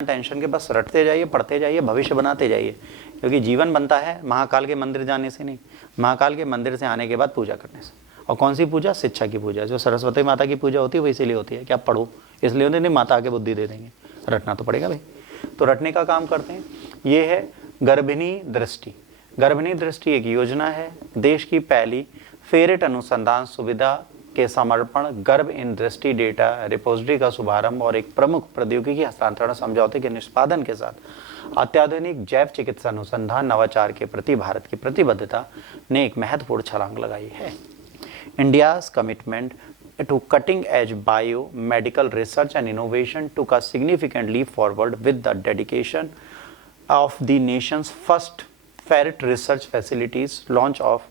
Tension के बस रटते जाइए, पढ़ते जाइए, भविष्य बनाते जाइए, क्योंकि जीवन बनता है महाकाल के मंदिर जाने से नहीं, महाकाल के मंदिर से आने के बाद पूजा करने से। और कौन सी पूजा? शिक्षा की पूजा। जो सरस्वती माता की पूजा होती है वो इसीलिए होती है कि आप पढ़ो, इसलिए होती नहीं माता आके बुद्धि दे देंगे, रटना तो पड़ेगा भाई। तो रटने का काम करते हैं। ये है गर्भिणी दृष्टि। गर्भिणी दृष्टि एक योजना है, देश की पहली फेरेट अनुसंधान सुविधा के समर्पण, गर्भ इन दृष्टि डेटा रिपोजिटरी का शुभारंभ और एक प्रमुख प्रौद्योगिकी हस्तांतरण समझौते के निष्पादन के साथ अत्याधुनिक जैव चिकित्सा अनुसंधान नवाचार के प्रति भारत की प्रतिबद्धता ने एक महत्वपूर्ण छलांग लगाई है। India's commitment to cutting edge biomedical research and innovation took a significant leap forward with the dedication of the nation's first ferret research facilities, launch of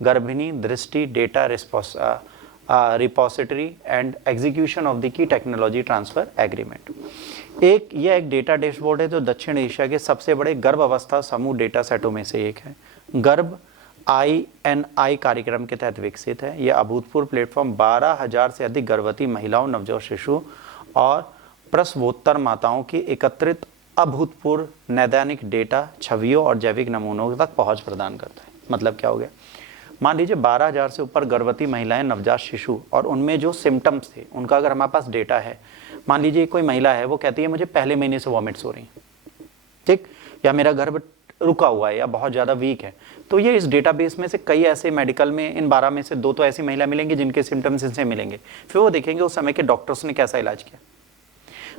Garbhini Drishti data repository and execution of the key technology transfer agreement। यह एक data dashboard है जो दक्षिण Asia के सबसे बड़े गर्भ अवस्था समूह डेटा सेटों में से एक है। गर्भ INI कार्यक्रम के तहत विकसित है। यह अभूतपूर्व प्लेटफॉर्म 12,000 से अधिक गर्भवती महिलाओं, नवजात शिशु और प्रसवोत्तर माताओं की एकत्रित अभूतपूर्व नैदानिक डेटा, छवियों और जैविक नमूनों तक पहुंच प्रदान करता है। मतलब क्या हो गया? मान लीजिए 12,000 से ऊपर गर्भवती महिलाएं, नवजात शिशु और उनमें जो सिम्टम्स थे उनका अगर हमारे पास डेटा है। मान लीजिए कोई महिला है, वो कहती है मुझे पहले महीने से वॉमिट्स हो रही हैं, ठीक, या मेरा गर्भ रुका हुआ है या बहुत ज़्यादा वीक है, तो ये इस डेटाबेस में से कई ऐसे मेडिकल में इन 12 में से 2 तो ऐसी महिला मिलेंगी जिनके सिम्टम्स इनसे मिलेंगे। फिर वो देखेंगे उस समय के डॉक्टर्स ने कैसा इलाज किया।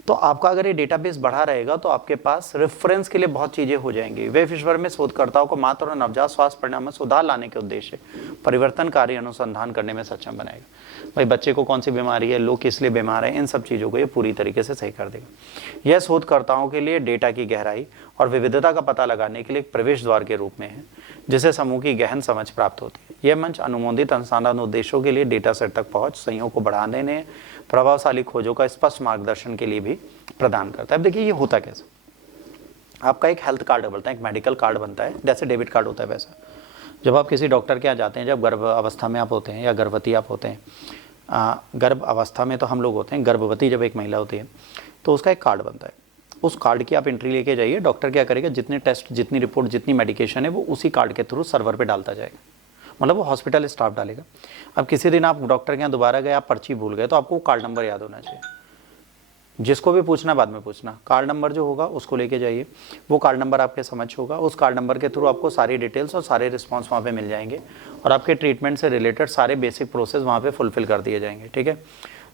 तो आपका अगर ये डेटाबेस बढ़ा रहेगा तो आपके पास रेफरेंस के लिए बहुत चीज़ें हो जाएंगी। वे विश्व में शोधकर्ताओं को मातृ और नवजात स्वास्थ्य परिणाम में सुधार लाने के उद्देश्य परिवर्तनकारी अनुसंधान करने में सक्षम बनाएगा। भाई बच्चे को कौन सी बीमारी है, लोग किस लिए बीमार हैं, इन सब चीज़ों को ये पूरी तरीके से सही कर देगा। यह शोधकर्ताओं के लिए डेटा की गहराई और विविधता का पता लगाने के लिए एक प्रवेश द्वार के रूप में है, जिसे समूह की गहन समझ प्राप्त होती है। यह मंच अनुमोदित अनुसंधान उद्देश्यों के लिए डेटा सेट तक पहुंच, सहयोग को बढ़ा देने, प्रभावशाली खोजों का स्पष्ट मार्गदर्शन के लिए भी प्रदान करता है। अब देखिए ये होता कैसे? आपका एक हेल्थ कार्ड बनता है, एक मेडिकल कार्ड बनता है, जैसे डेबिट कार्ड होता है वैसा। जब आप किसी डॉक्टर के यहाँ जाते हैं, जब गर्भ अवस्था में आप होते हैं या गर्भवती आप होते हैं, गर्भ अवस्था में तो हम लोग होते हैं, गर्भवती जब एक महिला होती है तो उसका एक कार्ड बनता है। उस कार्ड की आप एंट्री लेके जाइए, डॉक्टर क्या करेगा, जितने टेस्ट, जितनी रिपोर्ट, जितनी मेडिकेशन है वो उसी कार्ड के थ्रू सर्वर पे डालता जाएगा, मतलब वो हॉस्पिटल स्टाफ डालेगा। अब किसी दिन आप डॉक्टर के यहाँ दोबारा गए, आप पर्ची भूल गए, तो आपको कार्ड नंबर याद होना चाहिए। जिसको भी पूछना बाद में पूछना, कार्ड नंबर जो होगा उसको लेके जाइए, वो कार्ड नंबर आपके समझ होगा। उस कार्ड नंबर के थ्रू आपको सारी डिटेल्स और सारे रिस्पॉन्स वहाँ पे मिल जाएंगे और आपके ट्रीटमेंट से रिलेटेड सारे बेसिक प्रोसेस वहाँ पे फुलफिल कर दिए जाएंगे, ठीक है।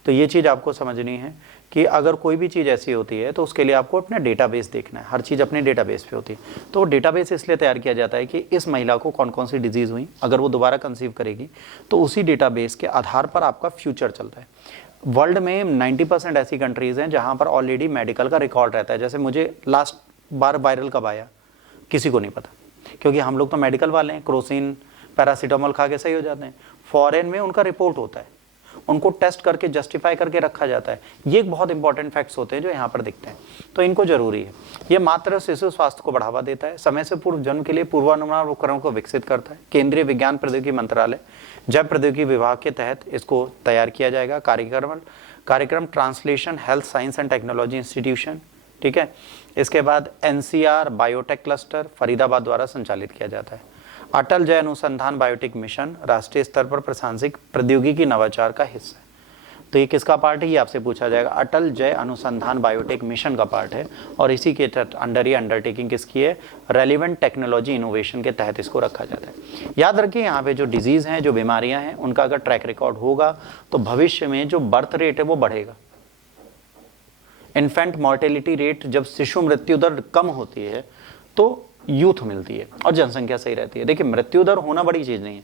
तो ये चीज़ आपको समझनी है कि अगर कोई भी चीज़ ऐसी होती है तो उसके लिए आपको अपना डेटाबेस देखना है। हर चीज़ अपने डेटाबेस पे होती है। तो डेटाबेस इसलिए तैयार किया जाता है कि इस महिला को कौन कौन सी डिजीज़ हुई, अगर वो दोबारा कंसीव करेगी तो उसी डेटाबेस के आधार पर आपका फ्यूचर चलता है। वर्ल्ड में 90% ऐसी कंट्रीज़ हैं जहाँ पर ऑलरेडी मेडिकल का रिकॉर्ड रहता है। जैसे मुझे लास्ट बार वायरल कब आया किसी को नहीं पता, क्योंकि हम लोग तो मेडिकल वाले हैं, क्रोसिन पैरासीटामोल खा के सही हो जाते हैं। फॉरेन में उनका रिपोर्ट होता है, उनको टेस्ट करके जस्टिफाई करके रखा जाता है। ये एक बहुत इंपॉर्टेंट फैक्ट्स होते हैं जो यहाँ पर दिखते हैं, तो इनको जरूरी है। ये मातृ शिशु स्वास्थ्य को बढ़ावा देता है, समय से पूर्व जन्म के लिए पूर्वानुमान उपकरणों को विकसित करता है। केंद्रीय विज्ञान प्रौद्योगिकी मंत्रालय जैव प्रौद्योगिकी विभाग के तहत इसको तैयार किया जाएगा। कार्यक्रम translation health science and technology institution, ठीक है। इसके बाद NCR बायोटेक क्लस्टर फरीदाबाद द्वारा संचालित किया जाता है। अटल जय अनुसंधान बायोटेक मिशन राष्ट्रीय स्तर पर प्रशासनिक प्रौद्योगिकी नवाचार का हिस्सा है। तो ये किसका पार्ट है, ये आपसे पूछा जाएगा। अटल जय अनुसंधान बायोटेक मिशन का पार्ट है और इसी के अंडर ये अंडरटेकिंग किसकी है, रेलिवेंट टेक्नोलॉजी इनोवेशन के तहत इसको रखा जाता है। याद रखिए यहाँ पे जो डिजीज़ हैं, जो बीमारियाँ हैं, उनका अगर ट्रैक रिकॉर्ड होगा तो भविष्य में जो बर्थ रेट है वो बढ़ेगा। इन्फेंट मॉर्टेलिटी रेट, जब शिशु मृत्यु दर कम होती है तो यूथ मिलती है और जनसंख्या सही रहती है। देखिए मृत्यु दर होना बड़ी चीज़ नहीं है,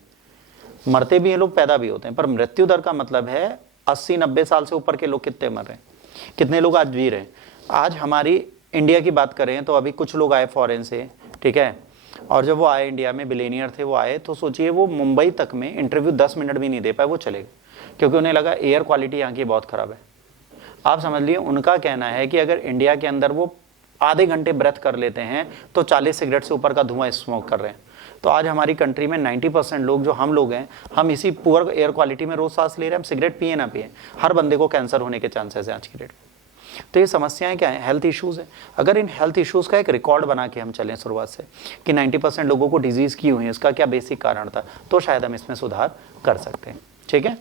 मरते भी हैं लोग, पैदा भी होते हैं, पर मृत्यु दर का मतलब है 80-90 साल से ऊपर के लोग कितने मर रहे हैं, कितने लोग आज जी रहे हैं। आज हमारी इंडिया की बात करें तो अभी कुछ लोग आए फॉरेन से, ठीक है, और जब वो आए इंडिया में, बिलियनियर थे, वो आए तो सोचिए वो मुंबई तक में इंटरव्यू 10 मिनट भी नहीं दे पाए, वो चले गए, क्योंकि उन्हें लगा एयर क्वालिटी यहाँ की बहुत ख़राब है। आप समझ लिए, उनका कहना है कि अगर इंडिया के अंदर वो आधे घंटे ब्रेथ कर लेते हैं तो 40 सिगरेट से ऊपर का धुआं स्मोक कर रहे हैं। तो आज हमारी कंट्री में 90% लोग, जो हम लोग हैं, हम इसी पुअर एयर क्वालिटी में रोज सांस ले रहे हैं। हम सिगरेट पिए ना पिए, हर बंदे को कैंसर होने के चांसेस हैं आज की डेट में। तो ये समस्याएं क्या हैं? हेल्थ इश्यूज़ है। अगर इन हेल्थ इश्यूज़ का एक रिकॉर्ड बना के हम चलें शुरुआत से कि 90% लोगों को डिजीज़ की हुई है, इसका क्या बेसिक कारण था, तो शायद हम इसमें सुधार कर सकते हैं। ठीक है।